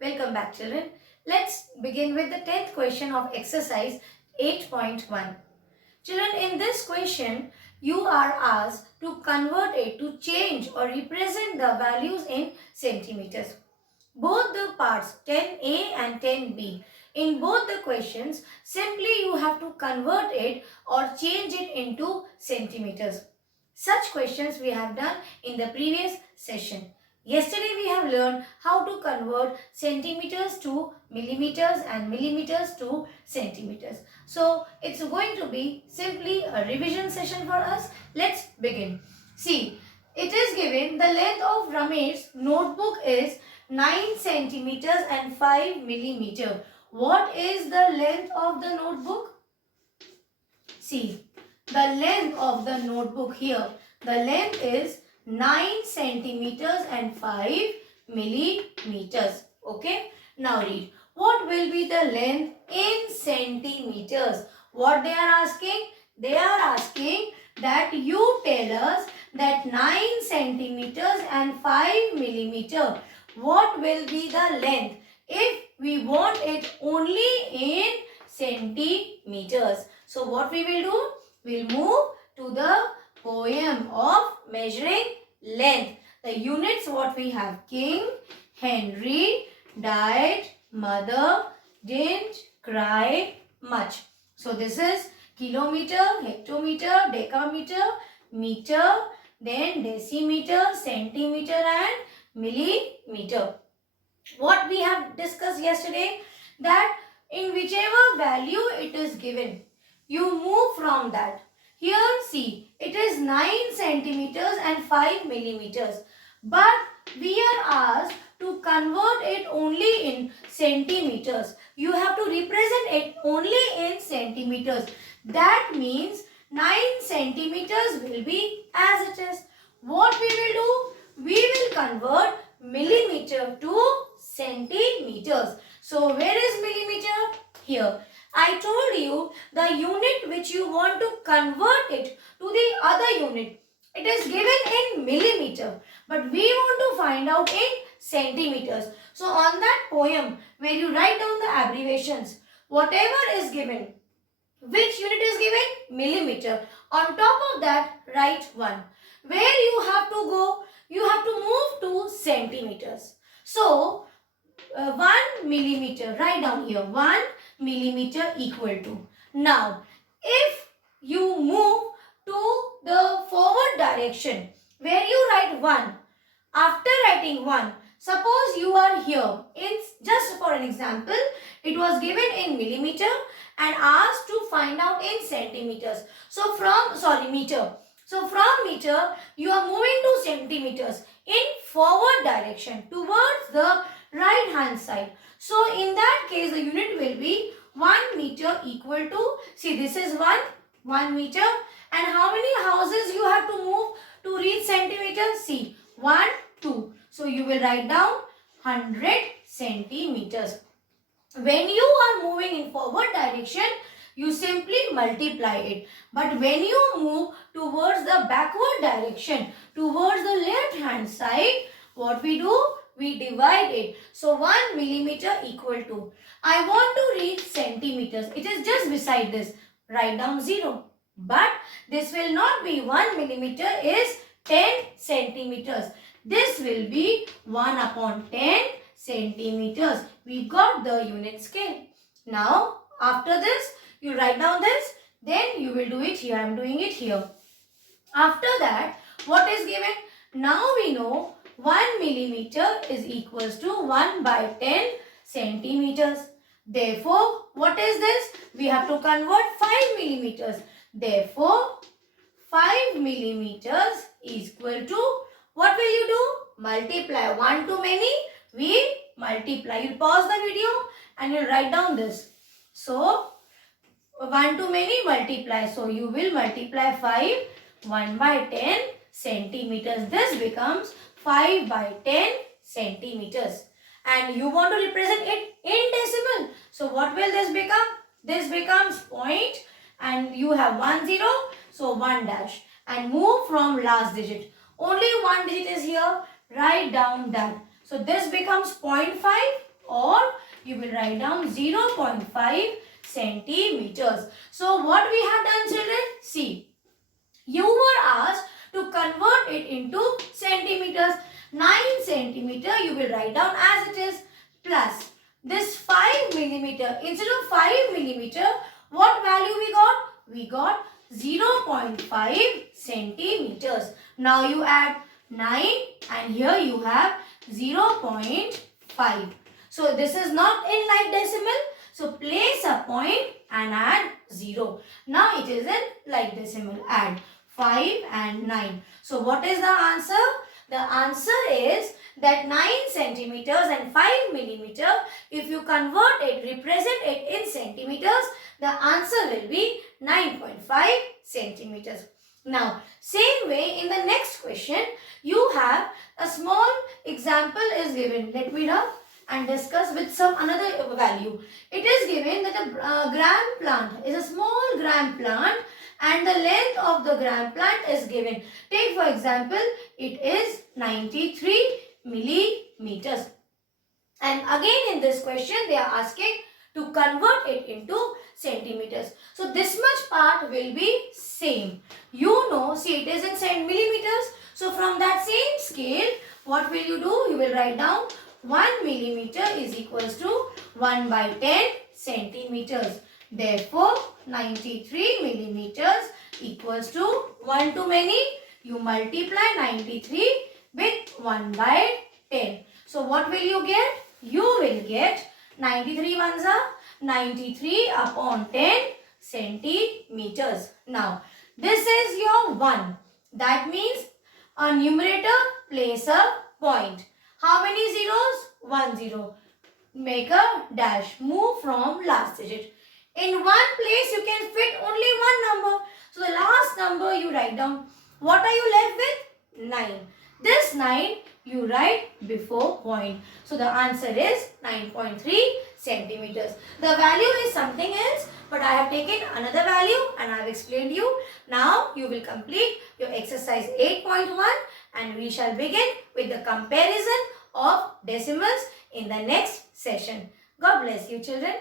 Welcome back, children. Let's begin with the 10th question of exercise 8.1. Children, in this question, you are asked to convert it to change or represent the values in centimeters. Both the parts 10A and 10B. In both the questions, simply you have to convert it or change it into centimeters. Such questions we have done in the previous session. Yesterday we have learned how to convert centimeters to millimeters and millimeters to centimeters. So it's going to be simply a revision session for us. Let's begin. See, it is given the length of Ramesh's notebook is 9 centimeters and 5 millimeter. What is the length of the notebook? See, the length of the notebook here. The length is 9 centimeters and 5 millimeters. Okay. Now read. What will be the length in centimeters? What they are asking? They are asking that you tell us that 9 centimeters and 5 millimeter. What will be the length if we want it only in centimeters? So what we will do? We'll move to the poem of measuring length. The units what we have: King Henry died, mother didn't cry much. So this is kilometer, hectometer, decameter, meter, then decimeter, centimeter and millimeter. What we have discussed yesterday, that in whichever value it is given, you move from that. Here see, it is 9 centimeters and 5 millimeters. But we are asked to convert it only in centimeters. You have to represent it only in centimeters. That means 9 centimeters will be as it is. What we will do? We will convert millimeter to centimeters. So where is millimeter? Here. I told you the unit which you want to convert it to the other unit. It is given in millimeter, but we want to find out in centimeters. So on that poem where you write down the abbreviations, whatever is given, which unit is given? Millimeter. On top of that, write 1. Where you have to go? You have to move to centimeters. So 1 millimeter, write down here, 1 millimeter equal to. Now, if you move to the forward direction, where you write 1, after writing 1, suppose you are here, just for an example, it was given in millimeter and asked to find out in centimeters. So meter. So from meter, you are moving to centimeters in forward direction towards the right hand side. So in that case, the unit will be 1 meter equal to, see this is 1 meter, and how many houses you have to move to reach centimeters? See, 1, 2. So you will write down 100 centimeters. When you are moving in forward direction, you simply multiply it. But when you move towards the backward direction, towards the left hand side, what we do? We divide it. So 1 millimeter equal to, I want to reach centimeters. It is just beside this. Write down 0. But this will not be 1 millimeter, is 10 centimeters. This will be 1 upon 10 centimeters. We got the unit scale. Now, after this, you write down this. Then you will do it here. I am doing it here. After that, what is given? Now we know 1 millimeter is equals to 1 by 10 centimeters. Therefore, what is this? We have to convert 5 millimeters. Therefore, 5 millimeters is equal to, what will you do? Multiply 1 to many. We multiply. You pause the video and you write down this. So, 1 to many multiply. So, you will multiply 5, 1 by 10 centimeters. This becomes 5 by 10 centimeters. And you want to represent it in decimal. So what will this become? This becomes point and you have 1 0. So 1 dash. And move from last digit. Only one digit is here. Write down that. So this becomes 0.5 or you will write down 0.5 centimeters. So what we have done, children? See, you were asked to convert it into centimeters. 9 centimeter you will write down as it is, plus this 5 millimeter. Instead of 5 millimeter, what value we got? We got 0.5 centimeters. Now you add 9 and here you have 0.5. So this is not in like decimal. So place a point and add 0. Now it is in like decimal. Add 5 and 9. So what is the answer? The answer is that 9 centimeters and 5 millimeter, if you convert it, represent it in centimeters, the answer will be 9.5 centimeters. Now, same way in the next question, you have a small example is given. Let me rub and discuss with some another value. It is given that a gram plant is a small gram plant and the length of the gram plant is given. Take for example, it is 93 millimeters. And again in this question, they are asking to convert it into centimeters. So this much part will be same. You know, see it is in millimeters. So from that same scale, what will you do? You will write down 1 millimeter is equals to 1 by 10 centimeters. Therefore, 93 millimeters equals to 1 to many. You multiply 93 with 1 by 10. So what will you get? You will get 93 ones are 93 upon 10 centimeters. Now, this is your 1. That means a numerator, place a point. How many zeros? 1 0. Make a dash. Move from last digit. In one place, you can fit only one number. So, the last number you write down. What are you left with? 9. This 9 you write before point. So, the answer is 9.3 centimeters. The value is something else, but I have taken another value and I have explained you. Now, you will complete your exercise 8.1 and we shall begin with the comparison of decimals in the next session. God bless you, children.